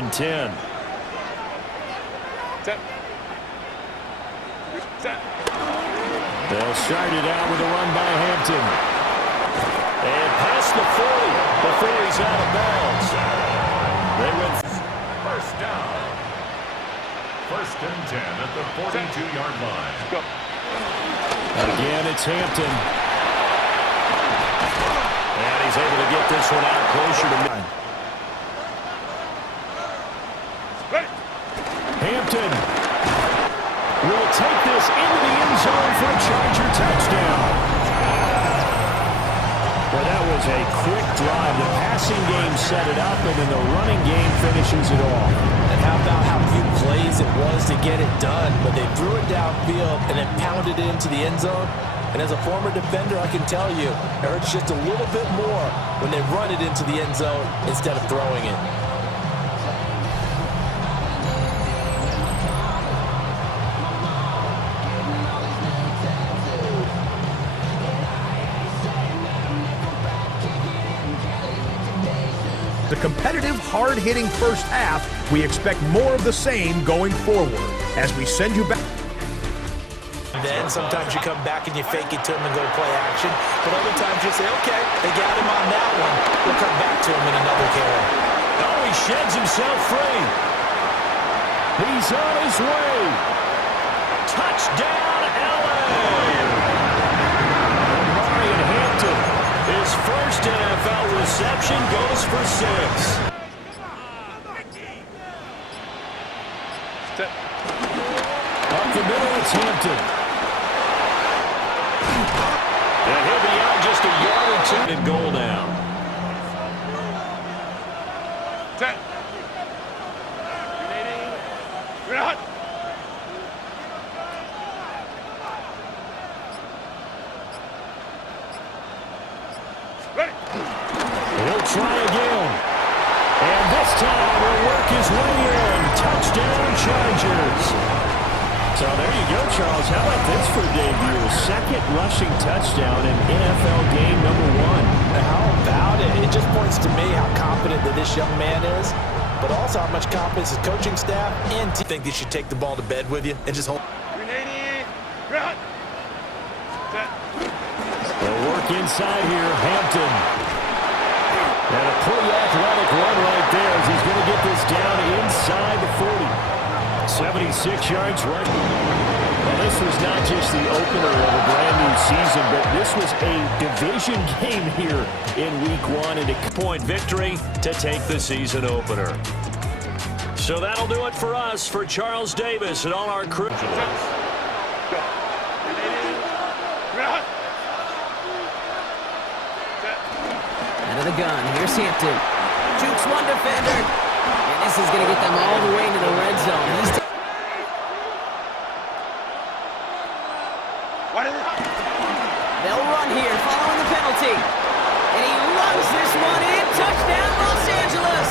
and 10. They'll start it out with a run by Hampton. And past the 40 before he's out of bounds. They win. First down. First and 10 at the 42-yard line. Go. Again, it's Hampton. And he's able to get this one out closer to mid. Hampton will take this into the end zone for a Charger touchdown. Well, that was a quick drive. The passing game set it up, and then the running game finishes it off. And how about how few plays it was to get it done? But they threw it downfield and then pounded it into the end zone. And as a former defender, I can tell you, it hurts just a little bit more when they run it into the end zone instead of throwing it. The competitive, hard-hitting first half, we expect more of the same going forward as we send you back. Then sometimes you come back and you fake it to him and go play action. But other times you say, okay, they got him on that one. We'll come back to him in another carry. Oh, he sheds himself free. He's on his way. Touchdown, LA. Marion Hampton, his first NFL reception, goes for 6. Up the middle, it's Hampton. And he'll be out just a yard or two and goal down. Set. Ready. He'll try again. And this time he'll work his way in. Touchdown, Chargers. So there you go, Charles. How about this for a debut? Second rushing touchdown in NFL game number 1. How about it? It just points to me how confident that this young man is, but also how much confidence his coaching staff and team think they should take the ball to bed with you and just hold. They'll work inside here, Hampton. And a pretty athletic run right there as he's going to get this down inside the 40. 76 yards right. Well, this was not just the opener of a brand new season, but this was a division game here in week 1 and a point victory to take the season opener. So that'll do it for us, for Charles Davis and all our crew. Out of the gun, here's Hampton. Jukes one defender. And this is going to get them all the way into the red zone. They'll run here, following the penalty. And he runs this one in. Touchdown, Los Angeles.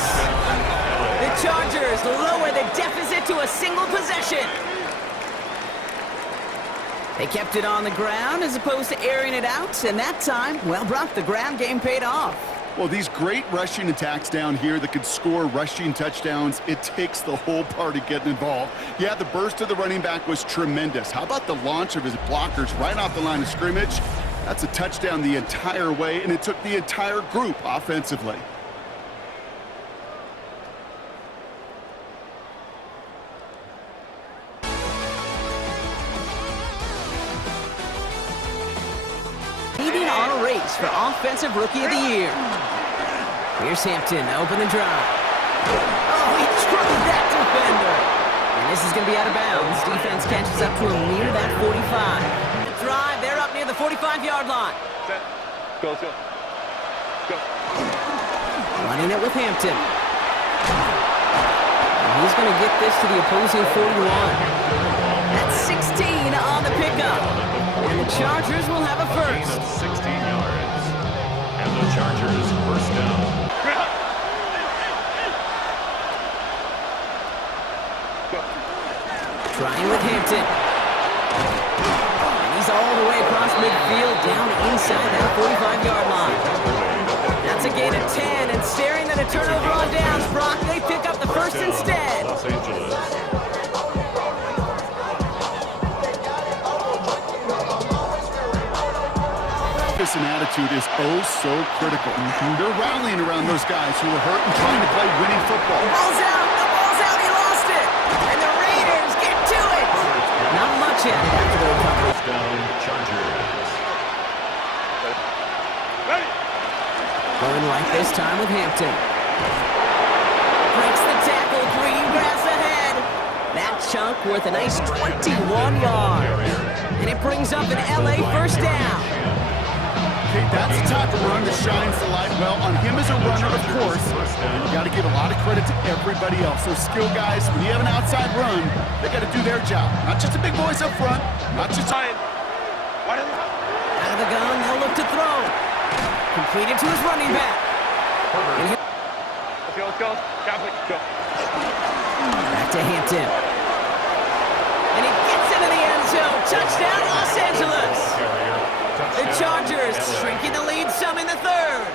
The Chargers lower the deficit to a single possession. They kept it on the ground as opposed to airing it out. And that time, well, Brock, the ground game paid off. Well, these great rushing attacks down here that could score rushing touchdowns, it takes the whole party getting involved. Yeah, the burst of the running back was tremendous. How about the launch of his blockers right off the line of scrimmage? That's a touchdown the entire way, and it took the entire group offensively. Leading on a race for Offensive Rookie of the Year. Here's Hampton, open the drive. Oh, he screwed that defender. And this is going to be out of bounds. Defense catches up to him near that 45. The drive, they're up near the 45-yard line. Set. Go. Go. Running it with Hampton. And he's going to get this to the opposing 41. That's 16 on the pickup. And the Chargers will have a first. 16 yards. And the Chargers first down. Trying with Hampton. And he's all the way across midfield, down inside that 45-yard line. That's a gain of 10, and staring at a turnover on downs, Brock, they pick up the 1st and attitude is oh so critical. They're rallying around those guys who are hurt and trying to play winning football. Ball's out. The ball's out. He lost it. And the Raiders get to it. Not much yet after the recovery. First down, Chargers. Going right this time with Hampton. Breaks the tackle. Green grass ahead. That chunk worth a nice 21 yards. And it brings up an LA first down. Okay, that's the type of run that shines the light well on him as a runner, of course. And you got to give a lot of credit to everybody else. Those skill guys, when you have an outside run, they got to do their job. Not just the big boys up front, not just... Out of the gun, they'll look to throw. Completed to his running back. And Let's go. Catholic, go. back to Hampton. And he gets into the end zone. Touchdown, Los Angeles. The Chargers shrinking the lead some in the third.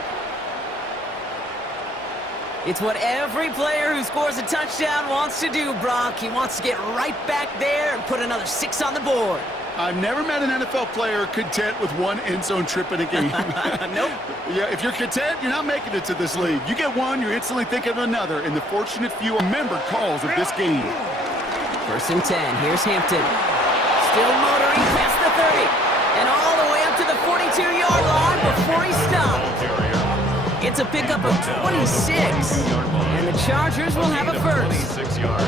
It's what every player who scores a touchdown wants to do, Brock. He wants to get right back there and put another 6 on the board. I've never met an NFL player content with one end zone trip in a game. Nope. Yeah, if you're content, you're not making it to this league. You get one, you're instantly thinking of another. And the fortunate few remember calls of this game. 1st and 10. Here's Hampton. Still motoring past the 30. And all the way up to the 42-yard line before he stopped. It's a pickup of 26. And the Chargers will have a first. 26 yards.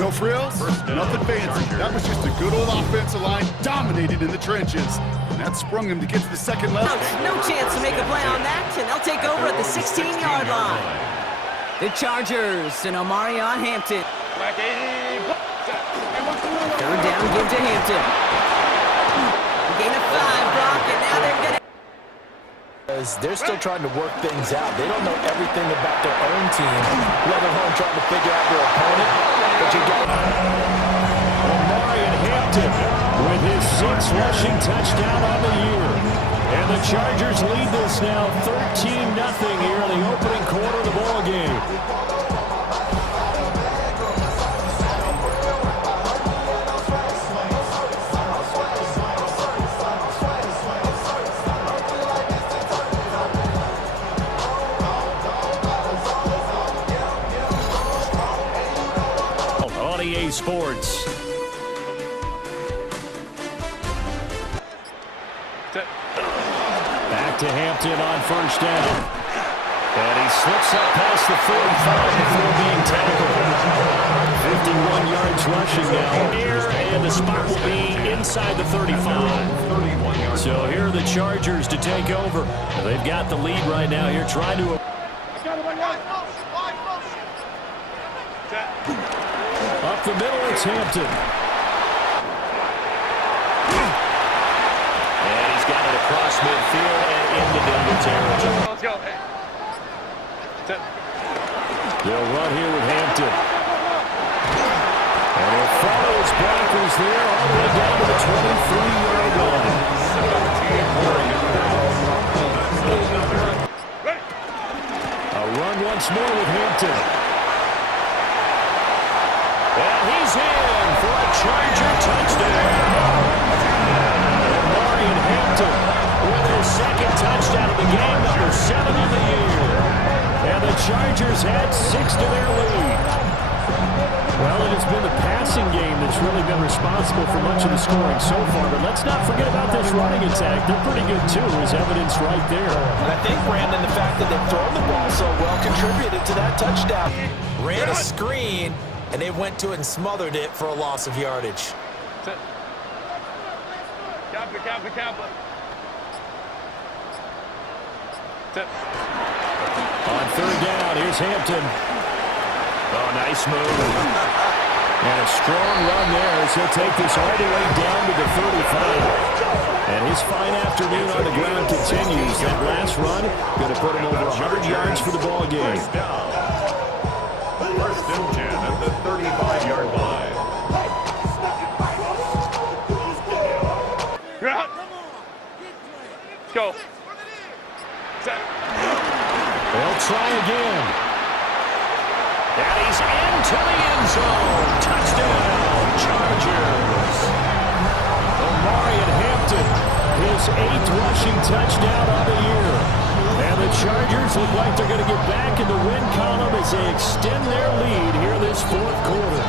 No frills, nothing fancy. That was just a good old offensive line dominated in the trenches. And that sprung him to get to the second level. No chance to make a play on that, and they'll take over at the 16-yard line. The Chargers and Omari on Hampton. 3rd down, give to Hampton. Gain of 5, Brock, and now they're going to... They're still trying to work things out. They don't know everything about their own team, let alone trying to figure out their opponent. But you got Omari and Hampton with his 6th rushing touchdown on the year. And the Chargers lead this now 13-0 here in the opening quarter of the ball game. EA Sports. Back to Hampton on 1st down. And he slips up past the 45 before being tackled. 51 yards rushing now. Here, and the spot will be inside the 35. So here are the Chargers to take over. They've got the lead right now here, trying to... Up the middle, it's Hampton. And he's got it across midfield and into Denver territory. Let's go. Hey. They'll run here with Hampton. And he'll follow his blockers there all the way down to the 23-yard line. A run once more with Hampton. And he's in for a Charger touchdown. Omari and Hampton with his 2nd touchdown of the game, number 7 on the year. And the Chargers had 6 to their lead. Well, it has been the passing game that's really been responsible for much of the scoring so far. But let's not forget about this running attack. They're pretty good, too, as evidenced right there. And I think, Brandon, the fact that they've thrown the ball so well contributed to that touchdown. Ran a screen, and they went to it and smothered it for a loss of yardage. Kappa. On 3rd down, here's Hampton. Oh, nice move. And a strong run there as he'll take this all the way down to the 35. And his fine afternoon on the ground continues. That last run going to put him over 100 yards for the ball game. 1st and 10 at the 35-yard line. Let's go. They'll try again. And he's into the end zone. Touchdown, Chargers. Omari and Hampton, his 8th rush rushing touchdown on the year. And the Chargers look like they're going to get back in the win column as they extend their lead here this fourth quarter.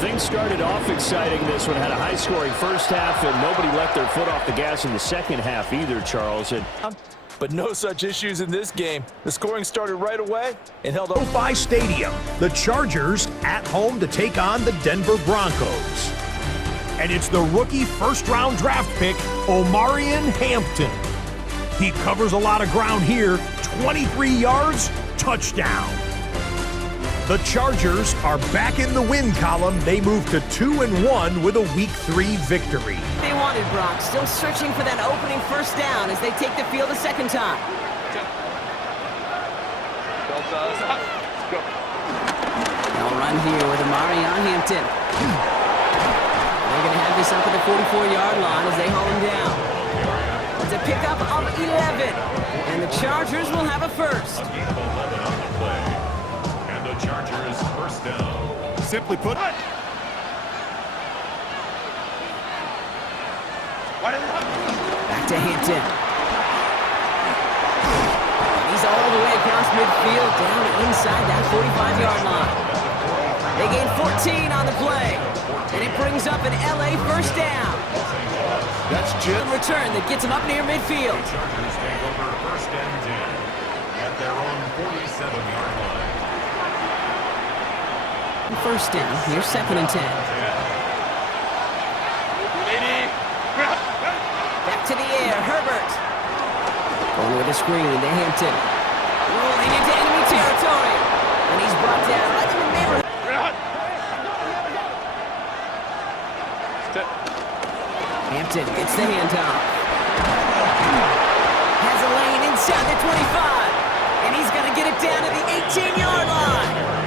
Things started off exciting. This one had a high-scoring first half, and nobody let their foot off the gas in the second half either, Charles. But no such issues in this game. The scoring started right away and held up. SoFi Stadium, the Chargers at home to take on the Denver Broncos. And it's the rookie first-round draft pick, Omarion Hampton. He covers a lot of ground here, 23 yards, touchdown. The Chargers are back in the win column. They move to 2-1 with a Week 3 victory. They wanted Brock, still searching for that opening first down as they take the field a second time. They'll run here with Omarion Hampton. They're going to have this up at the 44-yard line as they haul him down. It's a pickup of 11, and the Chargers will have a first. Chargers first down. Simply put, Back to Hampton. He's all the way across midfield, down inside that 45-yard line. They gain 14 on the play, and it brings up an LA first down. that's just A return that gets him up near midfield. Chargers take over first and 10 at their own 47-yard line. First down, here's 2nd and 10. Back to the air, Herbert. Going with a screen to Hampton. Rolling into enemy territory. And he's brought down right in the neighborhood. Hampton gets the handoff. Has a lane inside the 25. And he's going to get it down to the 18-yard line.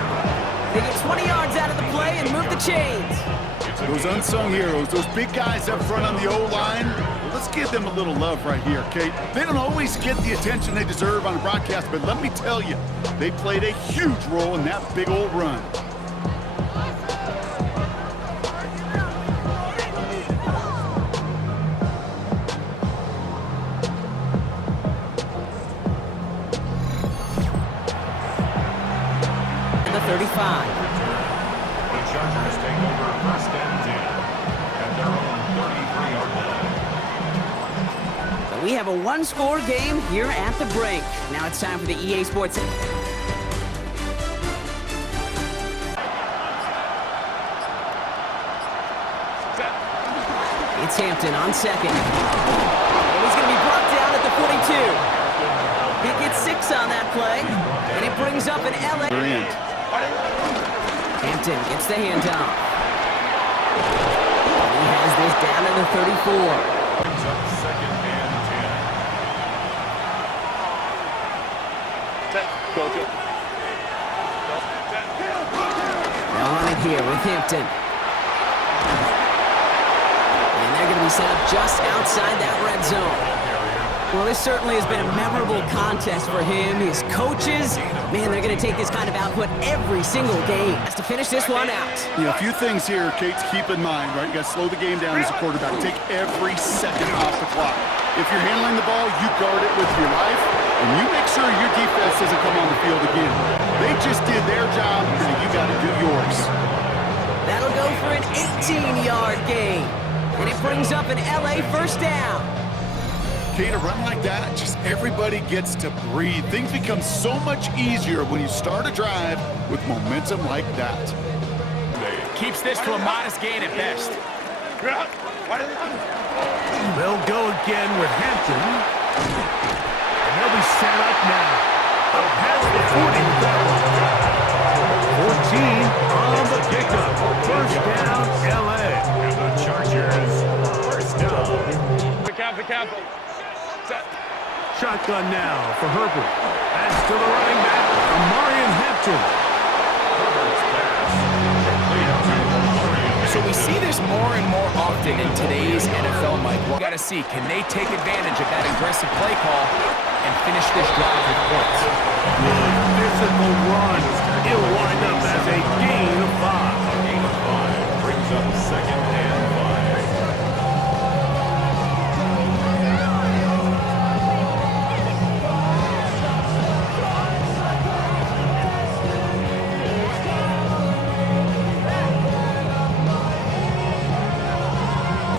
They get 20 yards out of the play and move the chains. those unsung heroes, those big guys up front on the O-line. Let's give them a little love right here, Kate. They don't always get the attention they deserve on the broadcast, but let me tell you, they played a huge role in that big old run. The 35. The Chargers take over first and 10 at their own 33-yard line. So we have a one-score game here at the break. Now it's time for the EA Sports. It's Hampton on second. And he's going to be brought down at the 42. He gets 6 on that play, and it brings up an LA. Hampton gets the handoff. He has this down at the 34. Brings up second and 10. They'll run it here with Hampton. And they're going to be set up just outside that red zone. Well, this certainly has been a memorable contest for him. His coaches, man, they're going to take this kind of output every single game. Has to finish this one out. You know, a few things here, Kate, to keep in mind, right? You got to slow the game down as a quarterback. Take every second off the clock. If you're handling the ball, you guard it with your life, and you make sure your defense doesn't come on the field again. They just did their job, and you got to do yours. That'll go for an 18-yard gain. And it brings up an LA first down. Kate, a run like that, just everybody gets to breathe. Things become so much easier when you start a drive with momentum like that. Keeps this to a modest gain at best. They'll go again with Hampton. And they'll be set up now. Up past the 40. 14 on the pickup. First down, LA. And the Chargers first down. Shotgun now for Herbert. That's to the running back, Omarion Hampton. Herbert's pass complete to Omarion. So we see see this more and more often in today's NFL, Mike. We got to see, can they take advantage of that aggressive play call and finish this drive with points? Good physical run. It'll wind up as a gain of 5. A gain of 5 brings up 2nd and 5.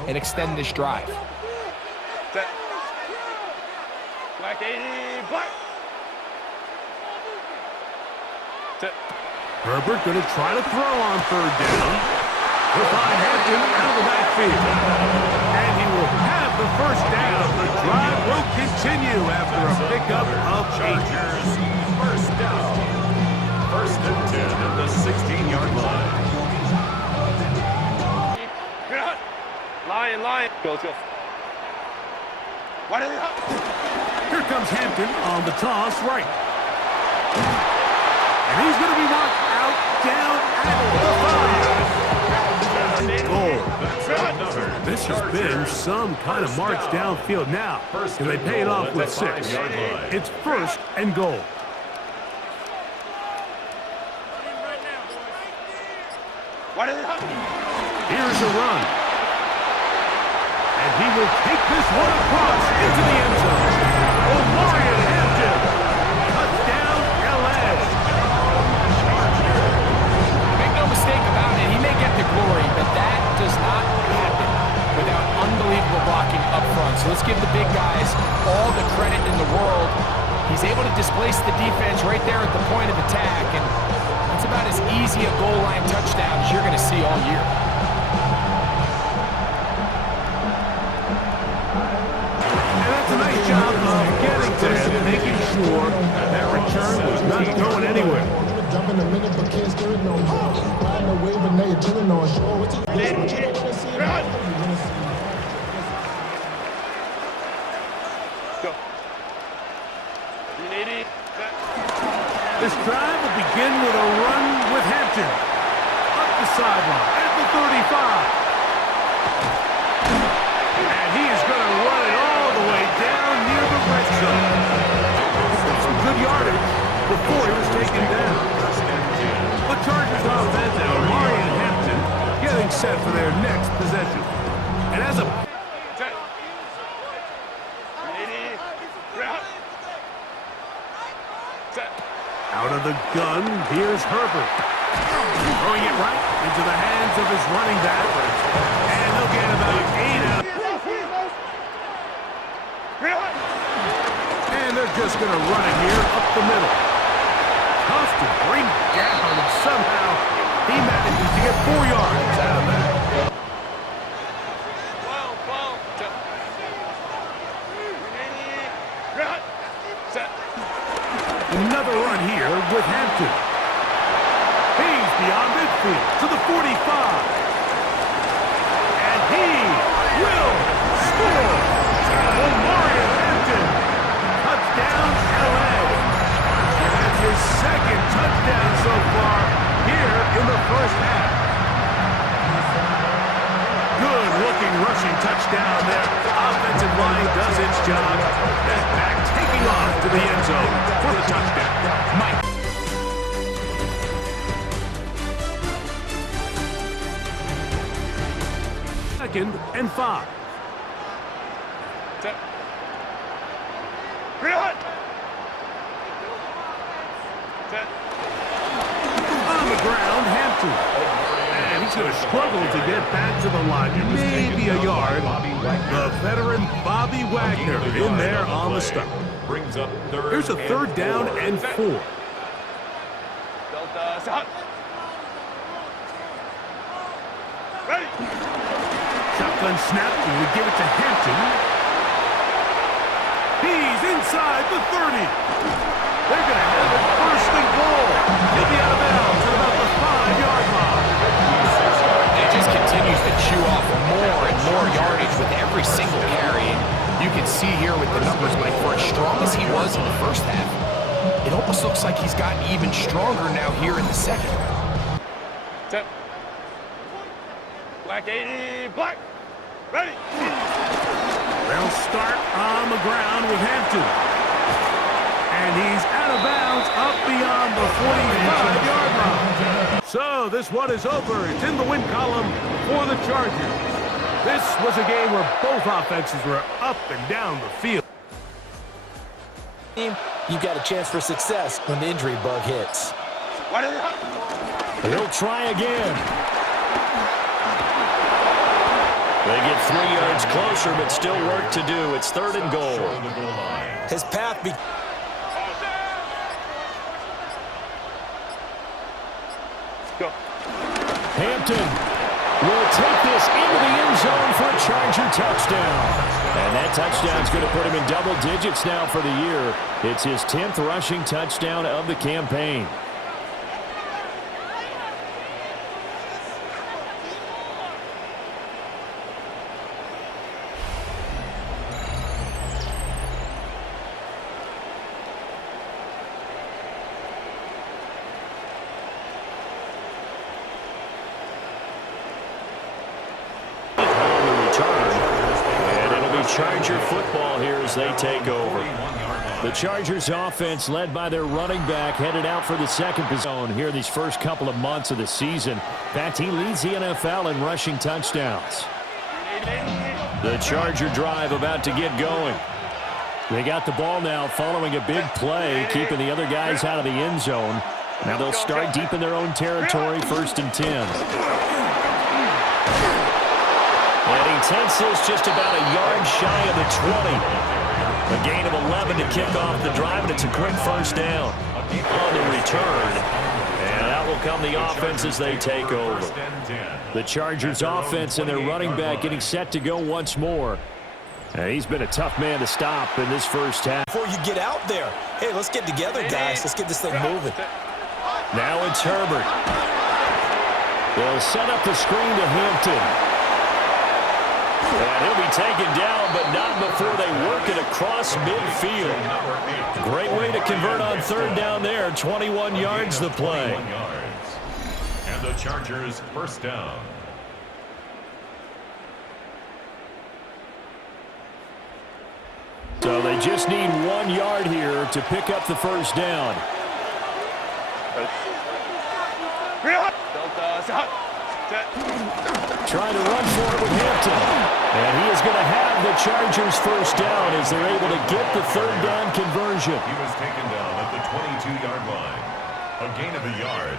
And extend this drive. Set. Black 80, black. Set. Herbert going to try to throw on 3rd down. He'll find Hampton out of the backfield. And he will have the 1st down. The drive will continue after a pickup of 8. Chargers, 1st down. 1st and 10 at the 16-yard line. Lion. Go. Why did it Here comes Hampton on the toss right. And he's going to be knocked out down at the 5. Goal. This has been some kind of march downfield now. And they pay it off with 6. It's 1st and goal. Why did it Here's a run. And he will take this one across into the end zone. Omarion Hampton. Touchdown, LA. Make no mistake about it, he may get the glory, but that does not happen without unbelievable blocking up front. So let's give the big guys all the credit in the world. He's able to displace the defense right there at the point of attack, and that's about as easy a goal line touchdown as you're going to see all year. A nice job of getting to him, making sure that return was not going anywhere. Jumping a minute, but can't stir it no more. Riding a wave and they adrenaline on shore. What's it? Go. 380. This drive will begin with a run with Hampton. Up the sideline at the 35. And he is going to run it all the way down near the red zone. Some good yardage before he was taken down. The Chargers offense and Omarion Hampton getting set for their next possession. And as a Set. 380. Set. out of the gun, here's Herbert. Throwing it right into the hands of his running back. And they'll get about 8 out. And they're just going to run it here up the middle. Tough to bring down, and somehow he manages to get 4 yards out of that. 12. Set. 380. Set. Another run here with Hampton. He's beyond midfield to the 45. And he will score. Omarion Hampton. Touchdown, LA. That's his 2nd touchdown so far here in the 1st half. Good-looking rushing touchdown there. Offensive line does its job. That back taking off to the end zone for the touchdown. Mike. 2nd and 5. Set. 300. Set. On the ground, Hampton. And he's going to struggle to get back to the line. Maybe a yard. The veteran Bobby Wagner in there on the stop. Brings up 3rd. Here's a 3rd down and 4. Delta. Set. Ready. Shotgun snap, and we give it to Hampton. He's inside the 30. They're going to have it 1st and goal. He'll be out of bounds at about the 5-yard line. It just continues to chew off more and more yardage with every single carry. And you can see here with the numbers, Mike, for as strong as he was in the 1st half, it almost looks like he's gotten even stronger now here in the 2nd. Set. Black 80, black. Ready. They'll start on the ground with Hampton. And he's out of bounds up beyond the 45-yard line. So this one is over. It's in the win column for the Chargers. This was a game where both offenses were up and down the field. You've got a chance for success when the injury bug hits. He'll try again. They get 3 yards closer, but still work to do. It's 3rd and goal. His path Go. Hampton will take this into the end zone for a Charger touchdown. And that touchdown's going to put him in double digits now for the year. It's his 10th rushing touchdown of the campaign. Charger football here as they take over. The Chargers offense led by their running back headed out for the second position here these first couple of months of the season. In fact, he leads the NFL in rushing touchdowns. The Charger drive about to get going. They got the ball now following a big play, keeping the other guys out of the end zone. Now they'll start deep in their own territory, 1st and 10. And he takes this just about a yard shy of the 20. A gain of 11 to kick off the drive, and it's a quick first down on the return. And out will come the offense as they take over. The Chargers offense and their running back getting set to go once more. And he's been a tough man to stop in this first half. before you get out there. Hey, let's get together, guys. Let's get this thing moving. Now it's Herbert. They'll set up the screen to Hampton. And he'll be taken down, but not before they work it across midfield. Great way to convert on 3rd down there. 21 yards the play. And the Chargers first down. So they just need 1 yard here to pick up the first down. Trying to run for it with Hampton. And he is going to have the Chargers first down as they're able to get the 3rd down conversion. He was taken down at the 22-yard line. A gain of a yard.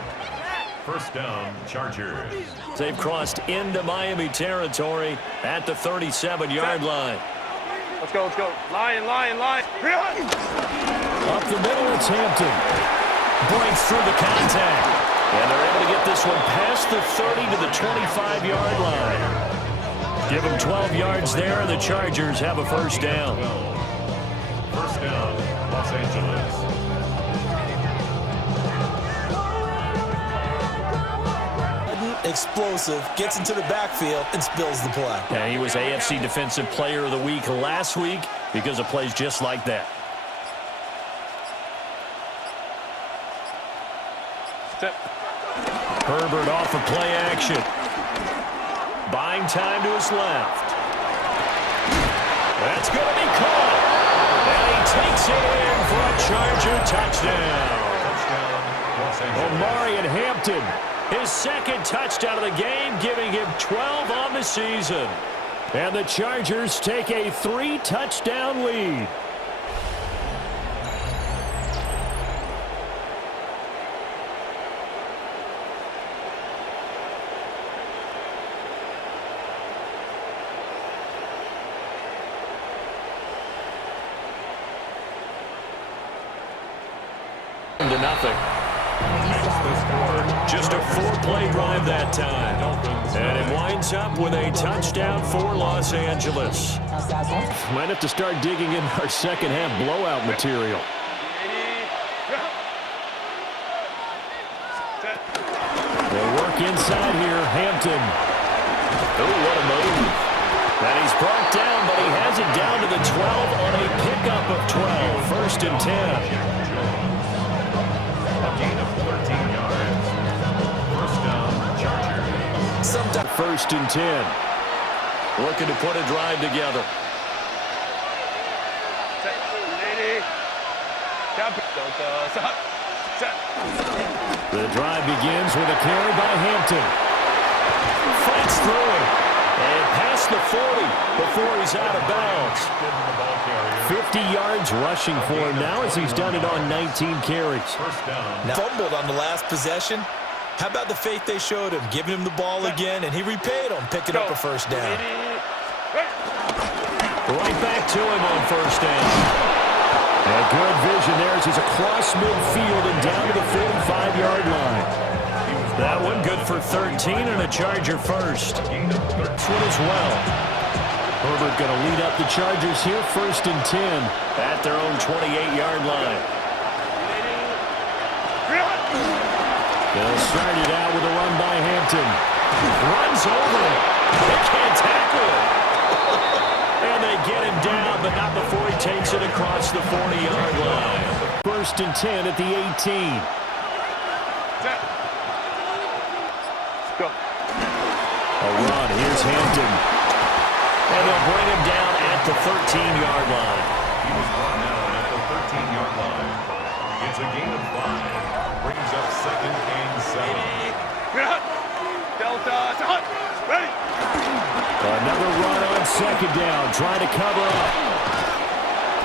First down, Chargers. They've crossed into Miami territory at the 37-yard line. Let's go, let's go. Line. Up the middle, it's Hampton. Breaks through the contact. And they're able to get this one past the 30 to the 25-yard line. Give them 12 yards there, and the Chargers have a first down. First down, Los Angeles. Explosive, gets into the backfield, and spills the play. And he was AFC Defensive Player of the Week last week because of plays just like that. Herbert off of play action. Buying time to his left. That's going to be caught. And he takes it in for a Charger touchdown. Omarion Hampton, his 2nd touchdown of the game, giving him 12 on the season. And the Chargers take a 3-touchdown lead. To nothing. Just a 4-play drive that time. And it winds up with a touchdown for Los Angeles. Might have to start digging in our second half blowout material. They work inside here. Hampton. Oh, what a move. And he's brought down, but he has it down to the 12 on a pickup of 12. 1st and 10. Gain of 13 yards. First down, Chargers. sometimes. 1st and 10. Looking to put a drive together. The drive begins with a carry by Hampton. Fights through it. And past the 40 before he's out of bounds. 50 yards rushing for him now as he's done it on 19 carries. Now, fumbled on the last possession. How about the faith they showed him, giving him the ball again, and he repaid them, picking up a first down. Right back to him on 1st down. And good vision there as he's across midfield and down to the 45-yard line. That one good for 13 and a Charger first. This one as well. Herbert going to lead up the Chargers here, 1st and 10 at their own 28-yard line. They'll start it out with a run by Hampton. Runs over it. They can't tackle it. And they get him down, but not before he takes it across the 40-yard line. 1st and 10 at the 18. Go. A run. Here's Hampton. And they'll bring him down at the 13-yard line. He was brought down at the 13-yard line. It's a gain of 5. Brings up 2nd and 7. Delta, ready. Another run on 2nd down, trying to cover up.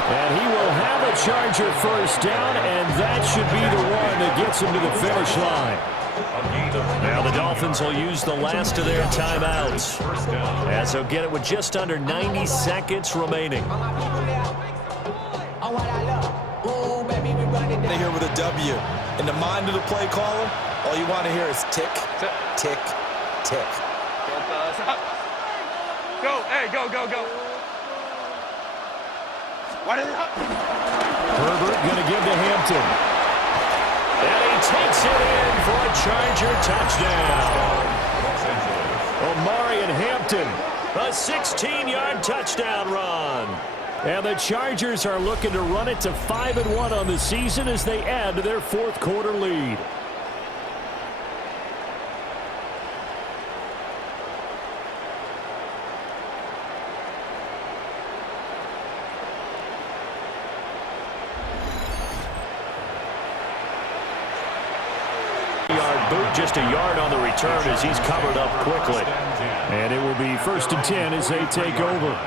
And he will have a Charger first down, and that should be the one that gets him to the finish line. Now the Dolphins will use the last of their timeouts, as they'll get it with just under 90 seconds remaining. They here with a W. In the mind of the play caller, all you want to hear is tick, tick, tick. Go, hey, go. Herbert going to give to Hampton. And he takes it in for a Charger touchdown. Omarion Hampton, a 16-yard touchdown run. And the Chargers are looking to run it to 5-1 on the season as they add to their 4th quarter lead. Boot just a yard on the return as he's covered up quickly. And it will be 1st and 10 as they take over.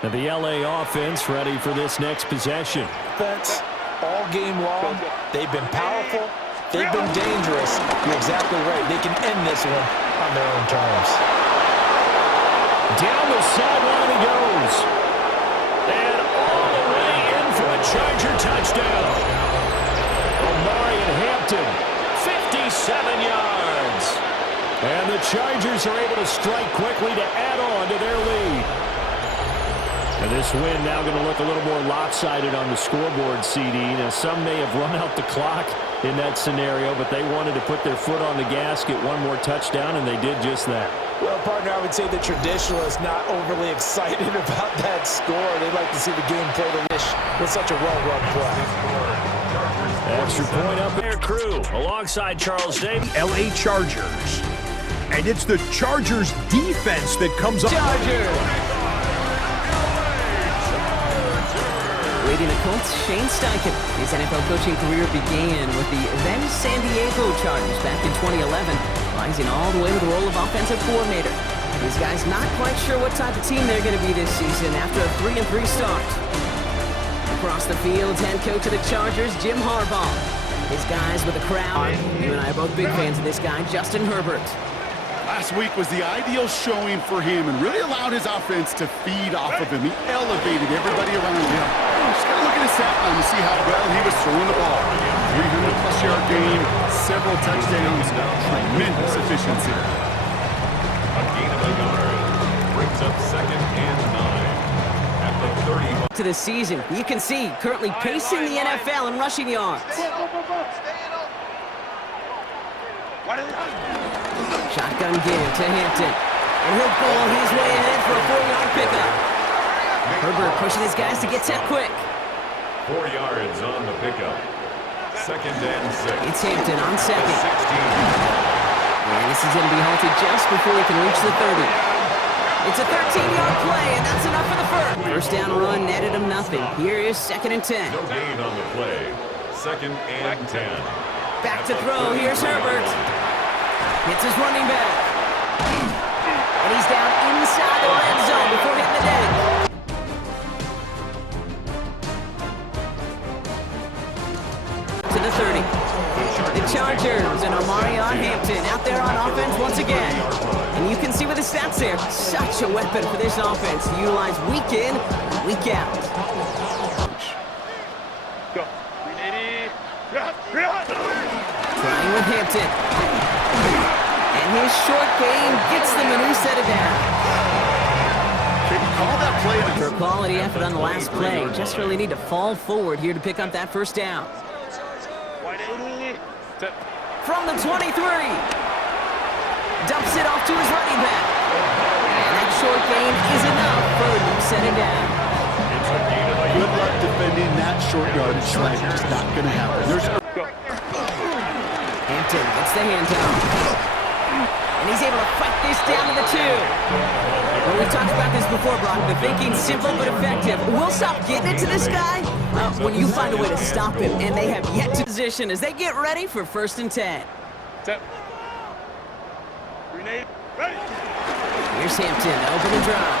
And the LA offense ready for this next possession. Offense all game long. They've been powerful. They've been dangerous. You're exactly right. They can end this one on their own terms. Down the sideline he goes. And all the way in for a Charger touchdown. Omarion Hampton, 57 yards. And the Chargers are able to strike quickly to add on to their lead. And this win now going to look a little more lopsided on the scoreboard, CD. Now, some may have run out the clock in that scenario, but they wanted to put their foot on the gas, get one more touchdown, and they did just that. Well, partner, I would say the traditionalists not overly excited about that score. They'd like to see the game played with such a well-run play. Extra point up there, crew, alongside Charles Davis. LA Chargers. And it's the Chargers defense that comes up. Leading the Colts, Shane Steichen. His NFL coaching career began with the then San Diego Chargers back in 2011, rising all the way to the role of offensive coordinator. These guys not quite sure what type of team they're going to be this season after a 3-3 start. Across the field, head coach of the Chargers, Jim Harbaugh. His guys with the crowd. You and I are both big fans of this guy, Justin Herbert. Last week was the ideal showing for him and really allowed his offense to feed off of him. He elevated everybody around him. Just got to look at his stat line to see how well he was throwing the ball. 300-plus yard game, several touchdowns, tremendous efficiency. A gain of a yard brings up 2nd and 9 at the 30. To the season, you can see currently pacing the NFL in rushing yards. Shotgun give to Hampton. And he'll pull his way ahead for a 4-yard pickup. Herbert pushing his guys to get set quick. 4 yards on the pickup. 2nd and 6. It's Hampton on second. And this is going to be halted just before he can reach the 30. It's a 13-yard play, and that's enough for the first. First down run netted him nothing. Here is 2nd and 10. No gain on the play. 2nd and 10. Back to throw. Here's Herbert. Hits his running back. And he's down inside the red zone before hitting the deck. To the 30. The Chargers and Omarion Hampton out there on offense once again. And you can see with the stats there, such a weapon for this offense to utilize week in, week out. Go. 380. Trying with Hampton. And his short game gets them a new set of downs. Can you call that play? For a quality effort on the last play, just really need to fall forward here to pick up that first down. 180. From the 23. Dumps it off to his running back. And that short gain is enough for a new set of downs. Good luck defending that short yardage play. It's not going to happen. Hampton gets the handoff. And he's able to fight this down to the 2. Well, we've talked about this before, Brock. The thinking's simple but effective. We'll stop getting it to this guy when you find a way to stop him, and they have yet to position as they get ready for 1st and 10. Set. Grenade. Ready. Here's Hampton to open the drive.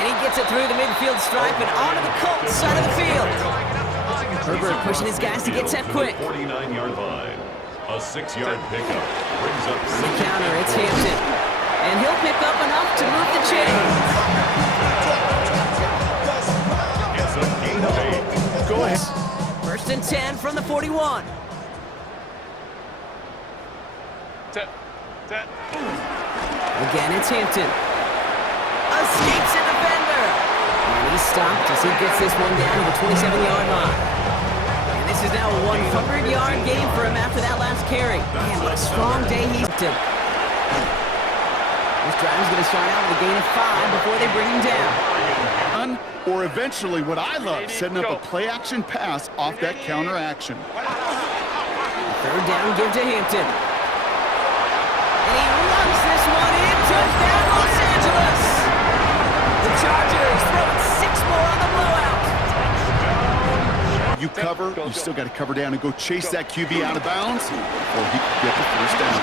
And he gets it through the midfield stripe and onto the Colts side of the field. Herbert pushing his guys to get set quick. 49-yard line. A 6-yard pickup. Brings up The counter, it's Hampton. And he'll pick up enough to move the chains. It's a gain of 8. Go ahead. 1st and 10 from the 41. Set. Set. Again, it's Hampton. Escapes a defender. And he's stopped as he gets this one down to the 27-yard line. And this is now a 100-yard game for him after that last carry. Man, what a strong day he's to. This drive is going to start out with a gain of 5 before they bring him down. Or eventually, what I love, setting up a play-action pass off that counter action. 3rd down, give to Hampton. And he runs this one in. Touchdown, Los Angeles. The Chargers throwing 6 more on the blowout. You cover, you still got to cover down and go chase that QB out of bounds, or he could get the first down.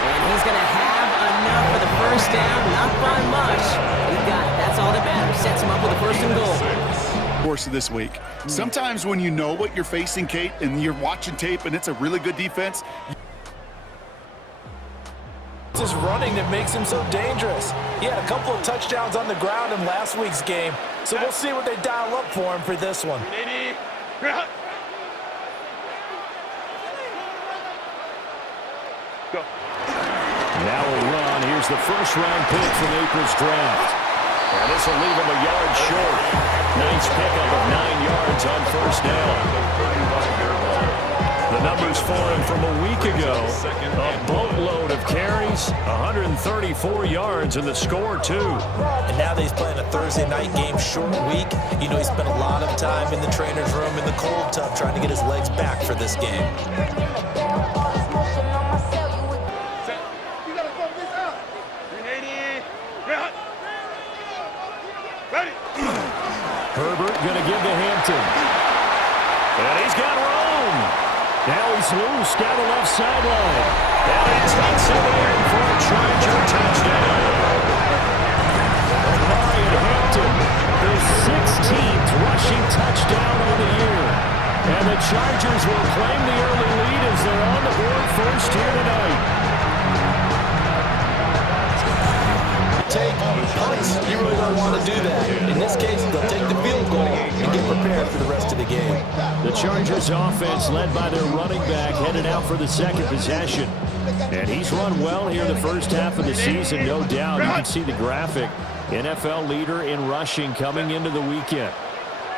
And he's going to have enough for the first down, not by much. He got it. That's all that matters. Sets him up with a 1st and goal. Course of this week. Sometimes when you know what you're facing, Kate, and you're watching tape and it's a really good defense, It's his running that makes him so dangerous. He had a couple of touchdowns on the ground in last week's game, so we'll see what they dial up for him for this one. 180. Go. Now a run. Here's the 1st-round pick from April's draft. And this will leave him a yard short. Nice pickup of 9 yards on 1st down. The numbers for him from a week ago. A boatload of carries, 134 yards, and the score, too. And now that he's playing a Thursday night game, short week, you know he spent a lot of time in the trainer's room in the cold tub trying to get his legs back for this game. Set. You gotta go this out. 380. Ready. Herbert going to give to Hampton. And he's got room. Now he's loose down the left sideline. And he takes it in for a Charger touchdown. Omarion Hampton, his 16th rushing touchdown on the year. And the Chargers will claim the early lead as they're on the board first here tonight. Take punts. You really don't want to do that. In this case, they'll take the field goal and get prepared for the rest of the game. The Chargers offense led by their running back headed out for the 2nd possession. And he's run well here in the first half of the season, no doubt. You can see the graphic. NFL leader in rushing coming into the weekend.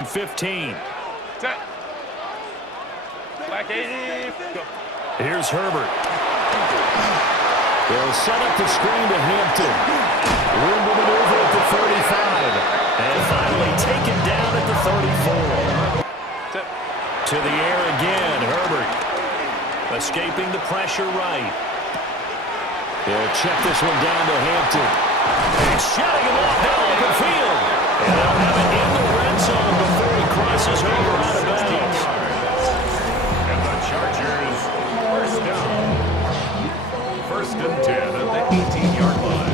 15. Set. Black 80. Go. Here's Herbert. They'll set up the screen to Hampton. Room to maneuver at the 35. And finally taken down at the 34. Set. To the air again, Herbert. Escaping the pressure right. He'll check this one down to Hampton. And shutting him off down open field. And they'll have it in the red zone before he crosses over out of bounds. And the Chargers, first down. First and 10 at the 18-yard line.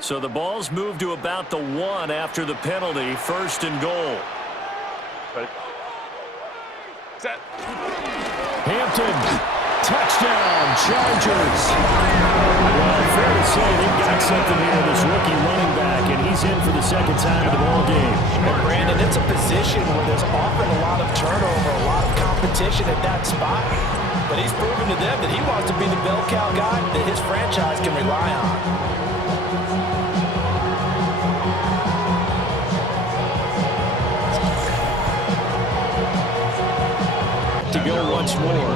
So the ball's moved to about the 1 after the penalty. First and goal. Set. Hampton, touchdown, Chargers. Well, fair to say they've got something here, this rookie running back, and he's in for the second time of the ball game. And Brandon, it's a position where there's often a lot of turnover, a lot of competition at that spot. But he's proven to them that he wants to be the bell cow guy that his franchise can rely on. To go once more,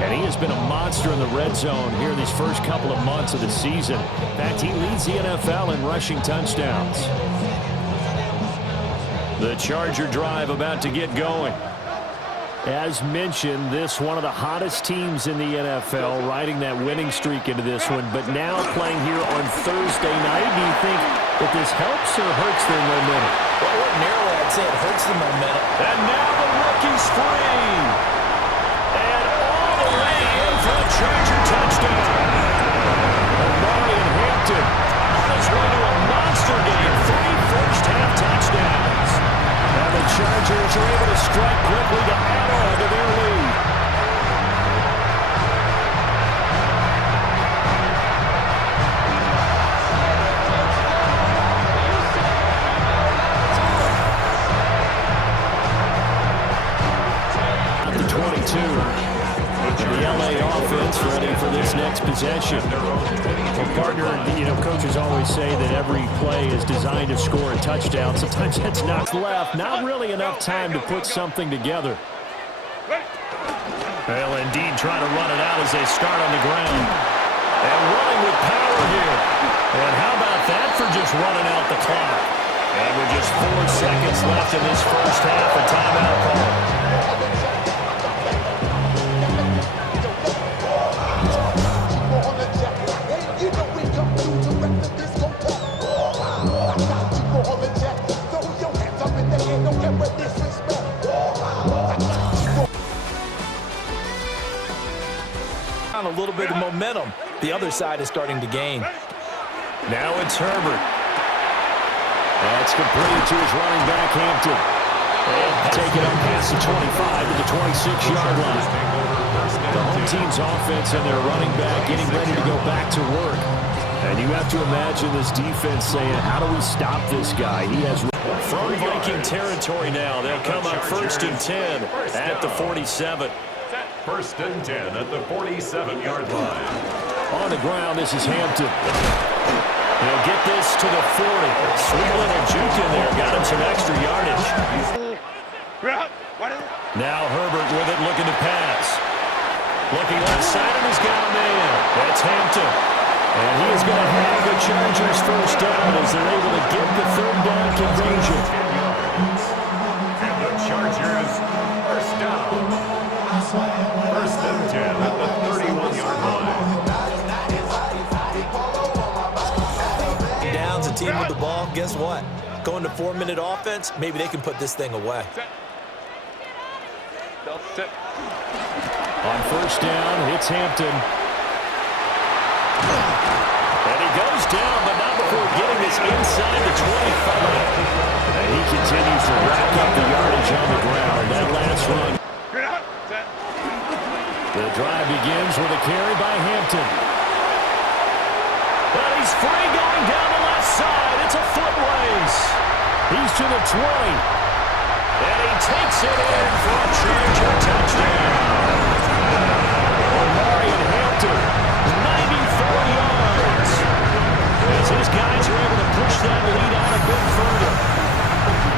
and he has been a monster in the red zone here these first couple of months of the season. In fact, he leads the NFL in rushing touchdowns. The Charger drive about to get going. As mentioned, this one of the hottest teams in the NFL, riding that winning streak into this one, but now playing here on Thursday night. Do you think that this helps or hurts their momentum? Well, ordinarily, I'd say it hurts the momentum. And now the rookie's free. And all the way in for the Charger touchdown. Omarion Hampton on his way to a monster game. 3 first-half touchdowns. Now the Chargers are able to strike quickly to add on to their lead. The LA offense ready for this next possession. Well, partner, coaches always say that every play is designed to score a touchdown. Sometimes that's not left. Not really enough time to put something together. Well, indeed, trying to run it out as they start on the ground. And running with power here. And how about that for just running out the clock? And with just 4 seconds left in this first half, a timeout call. A little bit of momentum. The other side is starting to gain. Now it's Herbert. That's complete to his running back, Hampton. And take it up past the 25 to the 26-yard line. The home team's offense and their running back getting ready to go back to work. And you have to imagine this defense saying, how do we stop this guy? He has from Viking territory now. They'll come up first and 10 at the 47. First and 10 at the 47-yard line. On the ground, this is Hampton. He'll get this to the 40. Sweet little juke in there. Got him some extra yardage. Now Herbert with it, looking to pass. Looking left side, and he's got a man. That's Hampton. And he is going to have the Chargers first down as they're able to get the third down conversion. And the Chargers first down. First and 10 at the 31-yard line. Downs a team with the ball. Guess what? Going to 4-minute offense, maybe they can put this thing away. On first down, it's Hampton. And he goes down, but not before getting this inside the 25. And he continues to rack up the yardage on the ground. That last run. The drive begins with a carry by Hampton. But he's free going down the left side. It's a foot race. He's to the 20. And he takes it in for a Charger touchdown. Omarion Hampton, 94 yards. As his guys are able to push that lead out a bit further.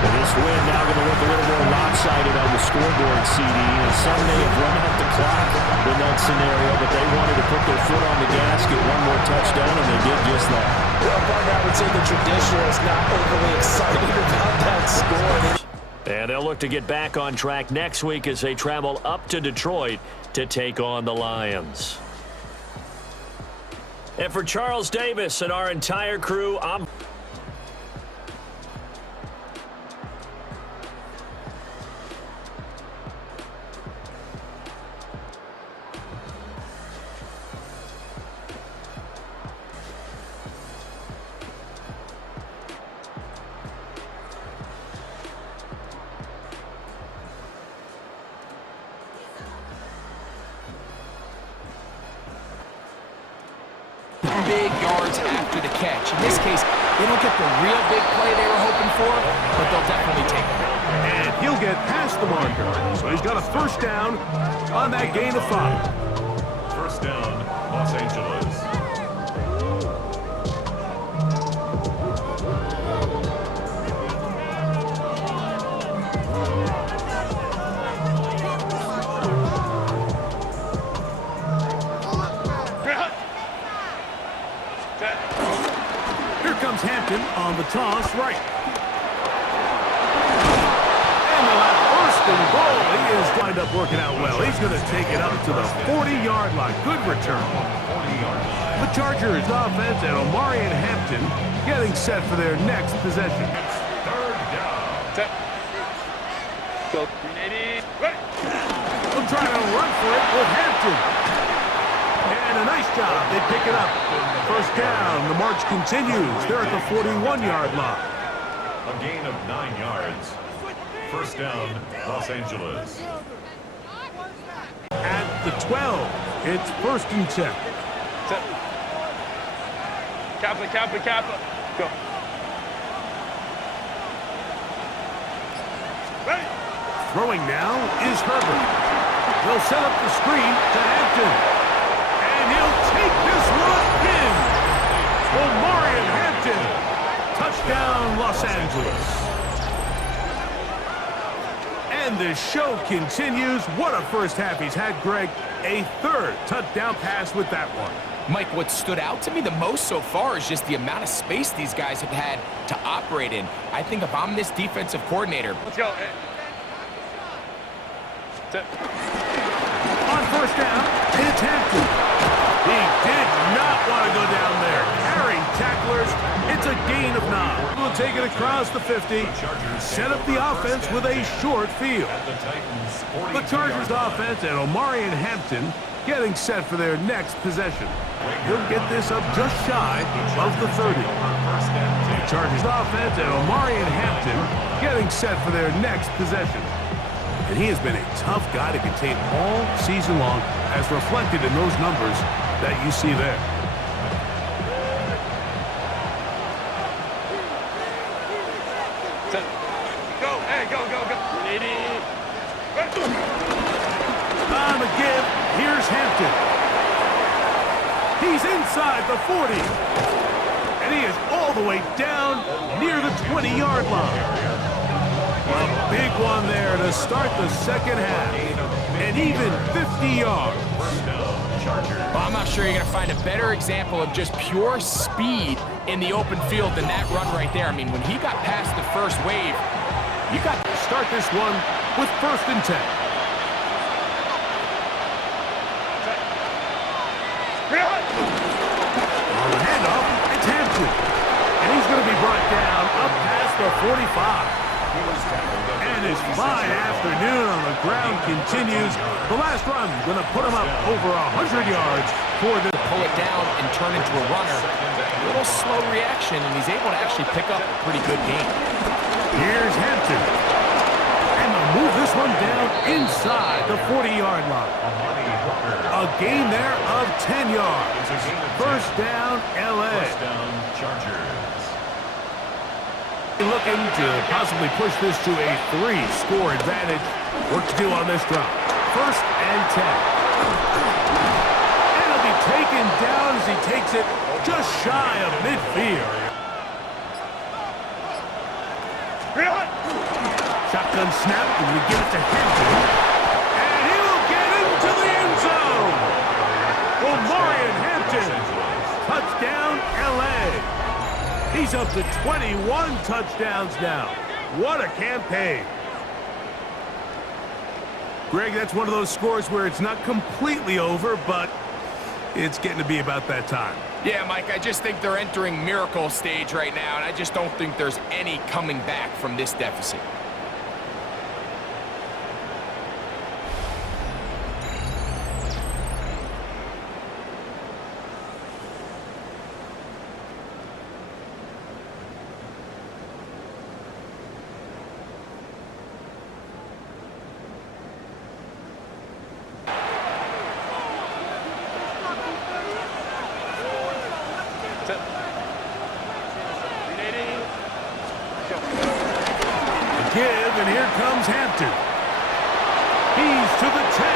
And this win now going to look a little more lopsided on the scoreboard, CD. And some may have run out the clock in that scenario, but they wanted to put their foot on the gas, get one more touchdown, and they did just that. Well, partner, I would say the traditionalists not overly excited about that score. And they'll look to get back on track next week as they travel up to Detroit to take on the Lions. And for Charles Davis and our entire crew, I'm... big yards after the catch. In this case, they don't get the real big play they were hoping for, but they'll definitely take it. And he'll get past the marker. So he's got a first down on that gain of 5. First down, Los Angeles. Here comes Hampton on the toss right. And they'll have first and goal. He is lined up working out well. He's going to take it up to the 40-yard line. Good return. The Chargers offense and Omari and Hampton getting set for their next possession. Third down. They'll try to run for it with Hampton. And a nice job. They pick it up. First down. The march continues. They're at the 41-yard line. A gain of 9 yards. First down, Los Angeles. At the 12, it's first and 10. Kappa. Go. Ready. Throwing now is Herbert. They'll set up the screen to Hampton. And he'll take this one in. Omarion Hampton. Touchdown, Los Angeles. And the show continues. What a first half he's had, Greg. A third touchdown pass with that one. Mike, what stood out to me the most so far is just the amount of space these guys have had to operate in. I think if I'm this defensive coordinator... Let's go. On first down, it's Hampton. He did not want to go down there. Carrying tacklers, it's a gain of 9. We'll take it across the 50. Set up the offense with a short field. The Chargers offense and Omarion Hampton getting set for their next possession. He'll get this up just shy of the 30. The Chargers offense and Omarion Hampton getting set for their next possession. And he has been a tough guy to contain all season long, as reflected in those numbers that you see there. Go. Hey, go. On the give, here's Hampton. He's inside the 40. And he is all the way down near the 20-yard line. A big one there to start the second half. And even 50 yards. Well, I'm not sure you're going to find a better example of just pure speed in the open field than that run right there. I mean, when he got past the first wave, You got to start this one with first and 10. On the handoff, it's Hampton. And he's going to be brought down up past the 45. And his fine afternoon on the ground continues. The last run going to put him up over 100 yards for the... pull it down and turn into a runner. A little slow reaction, and he's able to actually pick up a pretty good gain. Here's Hampton. And they'll move this one down inside the 40-yard line. A gain there of 10 yards. First down, L.A. First down, Chargers. Looking to possibly push this to a 3-score advantage. Work to do on this drive. First and 10. And he'll be taken down as he takes it just shy of midfield. Shotgun snap, and we give it to Hampton. And he will get into the end zone. Omarion Hampton. Touchdown, L.A. He's up to 21 touchdowns now. What a campaign. Greg, that's one of those scores where it's not completely over, but it's getting to be about that time. Yeah, Mike, I just think they're entering miracle stage right now, and I just don't think there's any coming back from this deficit. Give, and here comes Hampton. He's to the 10,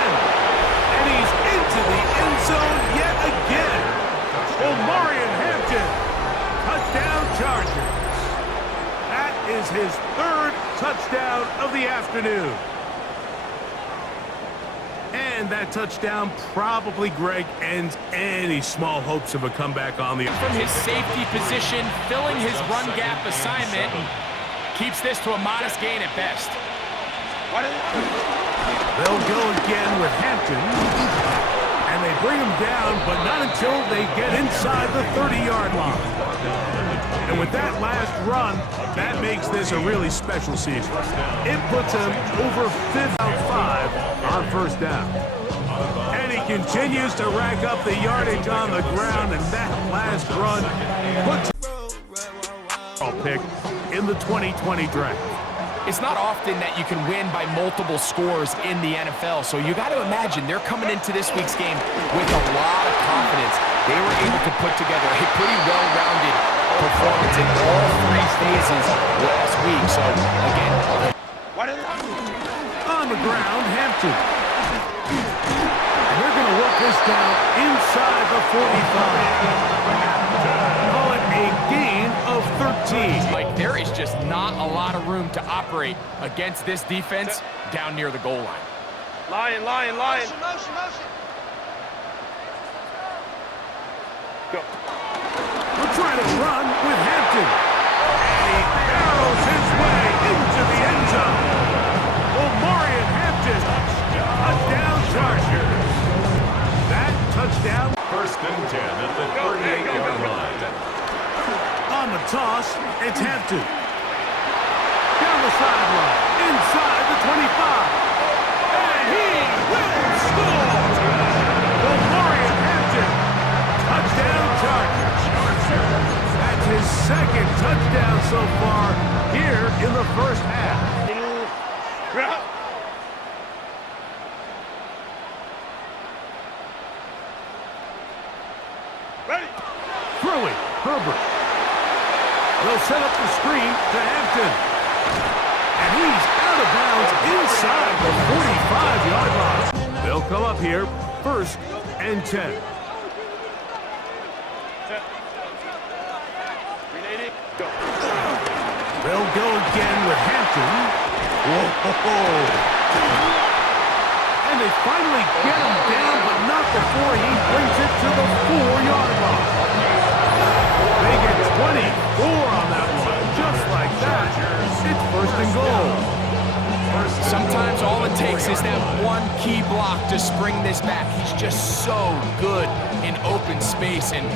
and he's into the end zone yet again. Omarion Hampton, touchdown Chargers. That is his third touchdown of the afternoon. And that touchdown probably, Greg, ends any small hopes of a comeback on the... From his safety position, filling his run gap assignment, keeps this to a modest gain at best. They'll go again with Hampton, and they bring him down, but not until they get inside the 30-yard line. And with that last run, that makes this a really special season. It puts him over 5 on first down. And he continues to rack up the yardage on the ground, and that last run puts him pick in the 2020 draft. It's not often that you can win by multiple scores in the NFL, so you got to imagine they're coming into this week's game with a lot of confidence. They were able to put together a pretty well-rounded performance in all 3 phases last week. So, again... On the ground, Hampton. And they're going to work this down inside the 45. Call it a gain of 13. Like, there is just not a lot of room to operate against this defense down near the goal line. Lion. Motion. Go. We're trying to run with Hampton. And he barrels his way into the end zone. Omarion Hampton, touchdown Chargers. That touchdown. First and 10 at the 38-yard line. On the toss, it's Hampton. Down the sideline, inside the 25. And he will score! Omarion Hampton, touchdown Chargers. That's his second touchdown so far here in the first half. Ready. Throwing, Herbert. They'll set up the screen to Hampton. And he's out of bounds inside the 45-yard line. They'll come up here, first and 10. They'll go again with Hampton. Whoa. And they finally get him down, but not before he brings it to the 4-yard line. They get 24 on that one. Just like that, it's first and goal. Sometimes all it takes is that one key block to spring this back. He's just so good in open space, and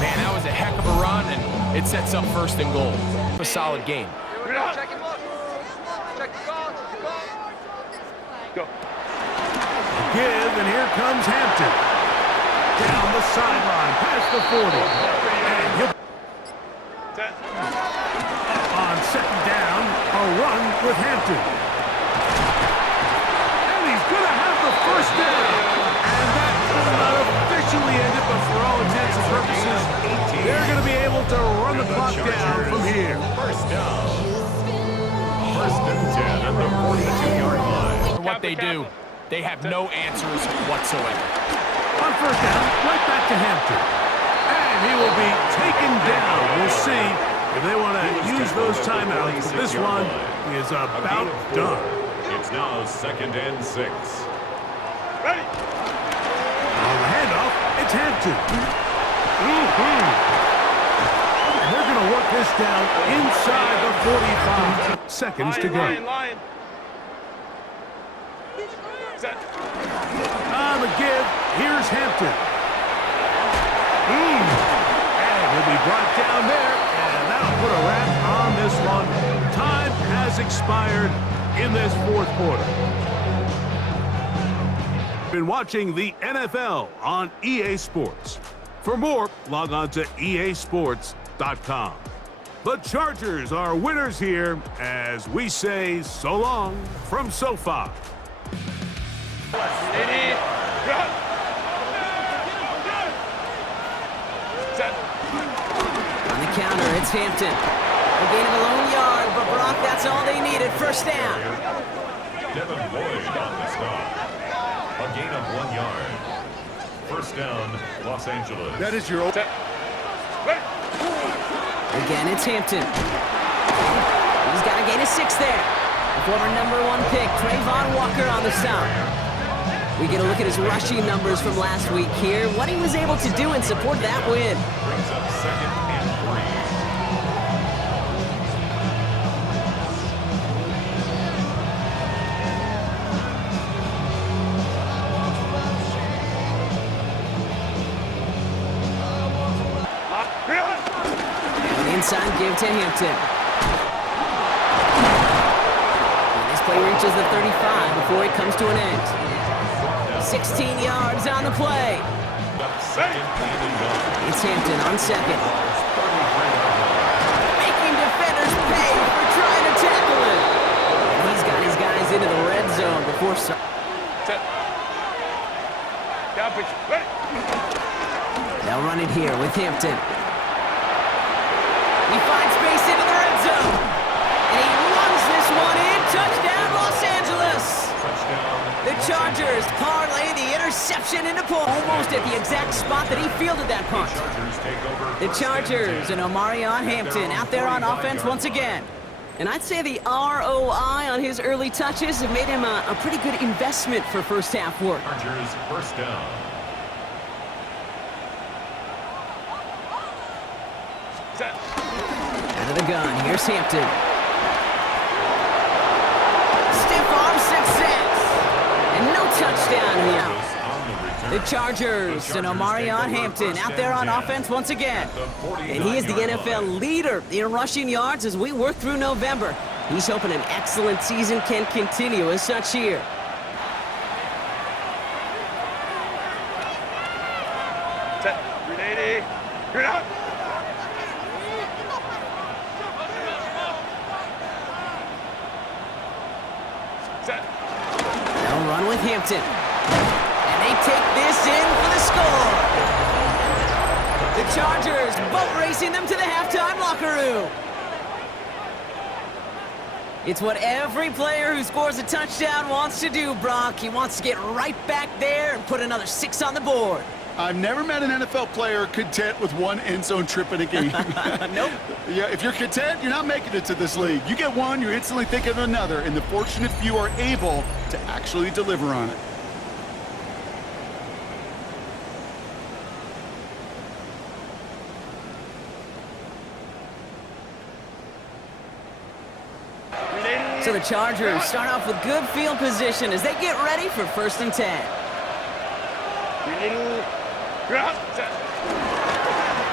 man, that was a heck of a run, and it sets up first and goal. A solid game. Check him up. Check the guard. Go. Give, and here comes Hampton. Down the sideline, past the 40. And he'll... On second down, a run with Hampton. And he's going to have the first down. And that will not officially end it, but for all intents and purposes, they're going to be able to run the clock down from here. First down. First and 10 at the 42-yard line. For what they do, they have no answers whatsoever. On first down, right back to Hampton. And he will be taken down. We'll see if they want to use those timeouts. This one is about done. It's now second and 6. Ready. On the handoff, it's Hampton. And they're going to work this down inside the 45. Seconds to go. Lion. On the give, here's Hampton. And he'll be brought down there, and that'll put a wrap on this one. Time has expired in this fourth quarter. Been watching the NFL on EA Sports. For more, log on to easports.com. The Chargers are winners here as we say so long from SoFi. On the counter, it's Hampton. A gain of a lone yard, but Brock, that's all they needed. First down. Devin Lloyd on the stop. A gain of 1 yard. First down, Los Angeles. That is your... Again, it's Hampton. He's got a gain of 6 there. The former #1 pick, Trayvon Walker on the stop. We get a look at his rushing numbers from last week here. What he was able to do and support that win. Brings up 2nd and 3. Inside give to Hampton. And this play reaches the 35 before it comes to an end. 16 yards on the play. It's Hampton on 2nd. Making defenders pay for trying to tackle him. And he's got his guys into the red zone before... They'll run it here with Hampton. He finds space into the red zone. And he runs this one in. Touchdown, Los Angeles. The Chargers parlay the interception into point. Almost at the exact spot that he fielded that punt. The Chargers and Omarion Hampton out there on offense once again. And I'd say the ROI on his early touches have made him a pretty good investment for first half work. Chargers first down. Out of the gun, here's Hampton. Stiff arm success. And no touchdown here. The Chargers and Omarion Hampton out there on offense once again. And he is the NFL leader in rushing yards as we work through November. He's hoping an excellent season can continue as such here. Set. 380. You're out. They'll run with Hampton. And they take this in for the score. The Chargers boat racing them to the halftime locker room. It's what every player who scores a touchdown wants to do, Brock. He wants to get right back there and put another 6 on the board. I've never met an NFL player content with 1 end zone trip in a game. Nope. Yeah, if you're content, you're not making it to this league. You get one, you're instantly thinking of another, and the fortunate few are able to actually deliver on it. So the Chargers start off with good field position as they get ready for 1st and 10.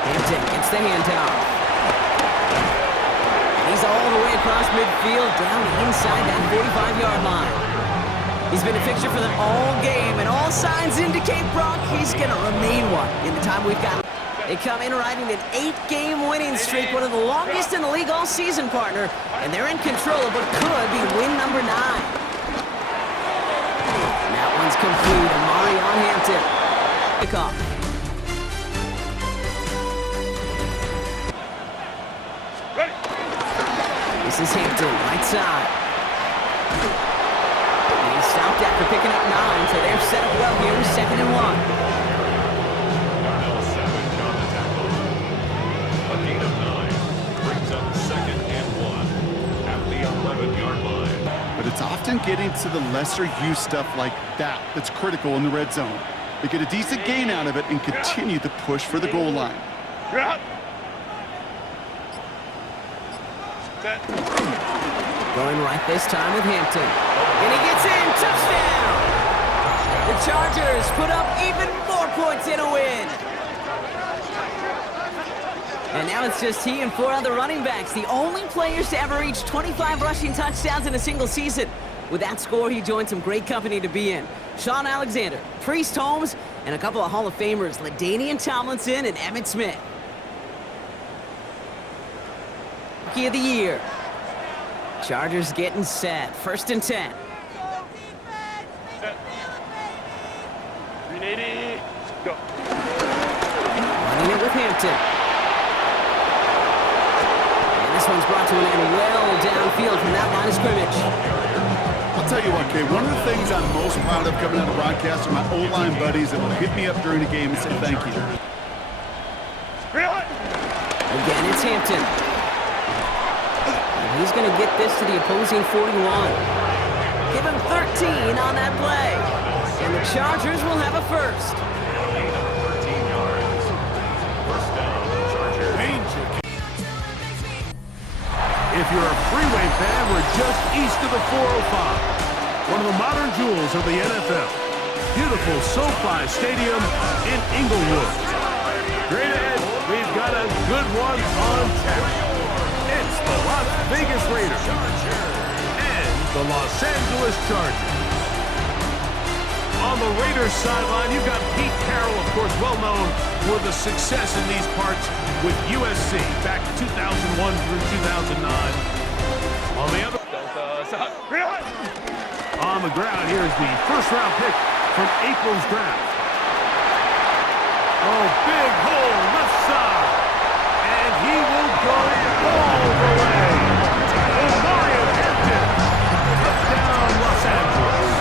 Hampton gets the handoff. And he's all the way across midfield, down inside that 45-yard line. He's been a fixture for them all game, and all signs indicate, Brock, he's going to remain one in the time we've got. They come in riding an 8-game winning streak, one of the longest in the league all season, partner, and they're in control of what could be win number 9. And that one's complete. Omarion Hampton. Kickoff. This is Hampton, right side. And he's stopped after picking up 9, so they're set up well here, 2nd and 1. Darnell Savage on the tackle. A gain of 9 brings up 2nd and 1 at the 11-yard line. But it's often getting to the lesser use stuff like that that's critical in the red zone. They get a decent gain out of it and continue the push for the goal line. Going right this time with Hampton. And he gets in, touchdown! The Chargers put up even more points in a win. And now it's just he and 4 other running backs, the only players to ever reach 25 rushing touchdowns in a single season. With that score, he joined some great company to be in. Shaun Alexander, Priest Holmes, and a couple of Hall of Famers, LaDainian Tomlinson and Emmitt Smith. Rookie of the year. Chargers getting set. 1st and 10. 380. Go. Running it with Hampton. And this one's brought to an end well downfield from that line of scrimmage. I'll tell you what, Kay, one of the things I'm most proud of coming out of broadcast are my O-line buddies that will hit me up during the game and say thank you. Again, it's Hampton. And he's going to get this to the opposing 41. Give him 13 on that play. And the Chargers will have a first. Gain of 13 yards. First down, Chargers. If you're a Freeway fan, we're just east of the 405. One of the modern jewels of the NFL. Beautiful SoFi Stadium in Inglewood. Straight ahead, we've got a good one on tap. It's the Las Vegas Raiders and the Los Angeles Chargers. On the Raiders sideline, you've got Pete Carroll, of course, well known for the success in these parts with USC back 2001 through 2009. On the other on the ground, here's the first-round pick from April's draft. Oh, big hole left side, and he will go all the way. Omarion Hampton, touchdown Los Angeles.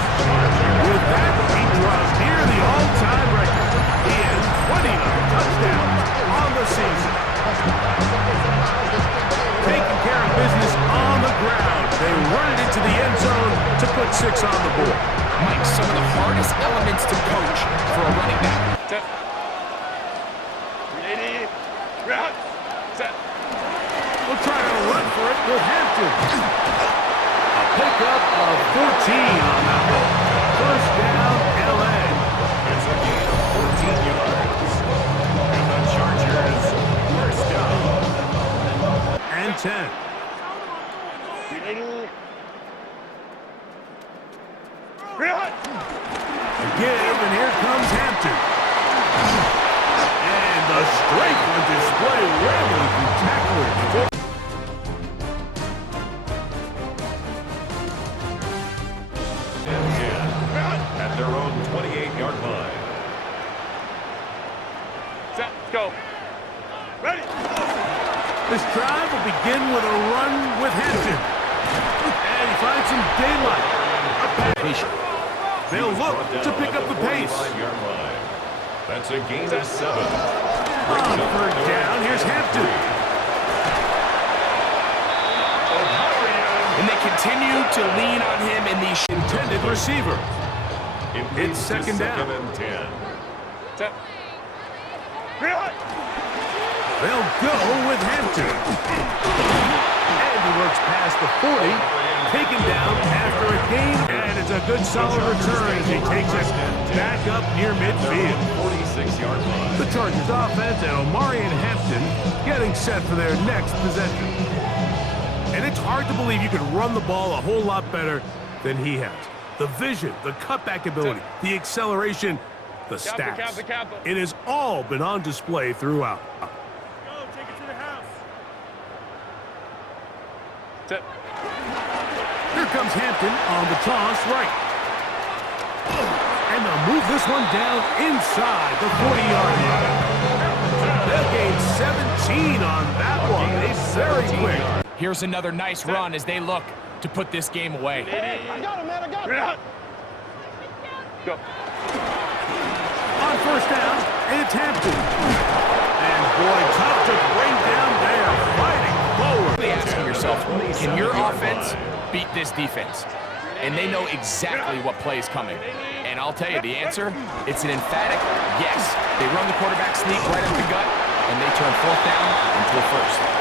With that, he draws near the all-time record. He has 29 touchdowns on the season. Taking care of business on the ground. They run it into the end zone to put 6 on the board. Mike, some of the hardest elements to coach for a running back. 380. Route. Set. We'll try to run for it with Hampton. A pickup of 14 on that one. First down, LA. It's a gain of 14 yards. And the Chargers first down. And 10. 380. Give, and here comes Hampton. And the strength on display, rambling through tacklers. And 10 at their own 28-yard line. Set. Go. Ready. This drive will begin with a run with Hampton. And he finds some daylight. They'll look to pick up the pace. That's a gain of 7. On 3rd down, here's Hampton. And they continue to lean on him in the Intended receiver. It's second down. and 10. Set. They'll go with Hampton. And he works past the 40, taken down after a gain. And it's a good solid return as he takes it back up near midfield. 46-yard line. The Chargers offense and Omarion Hampton getting set for their next possession. And it's hard to believe you could run the ball a whole lot better than he has. The vision, the cutback ability, the acceleration, the stats. It has all been on display throughout. Take it to the house. Set. Here comes Hampton on the toss right. And they'll move this one down inside the 40-yard line. They'll gain 17 on that one. It's very quick. Here's another nice run as they look to put this game away. I got him, man. I got him. Go. On 1st down, it's Hampton. And boy, tough to bring down there. Fighting forward. Really asking yourself, can your offense beat this defense? And they know exactly what play is coming. And I'll tell you the answer, it's an emphatic yes. They run the quarterback sneak right up the gut, and they turn 4th down into a 1st.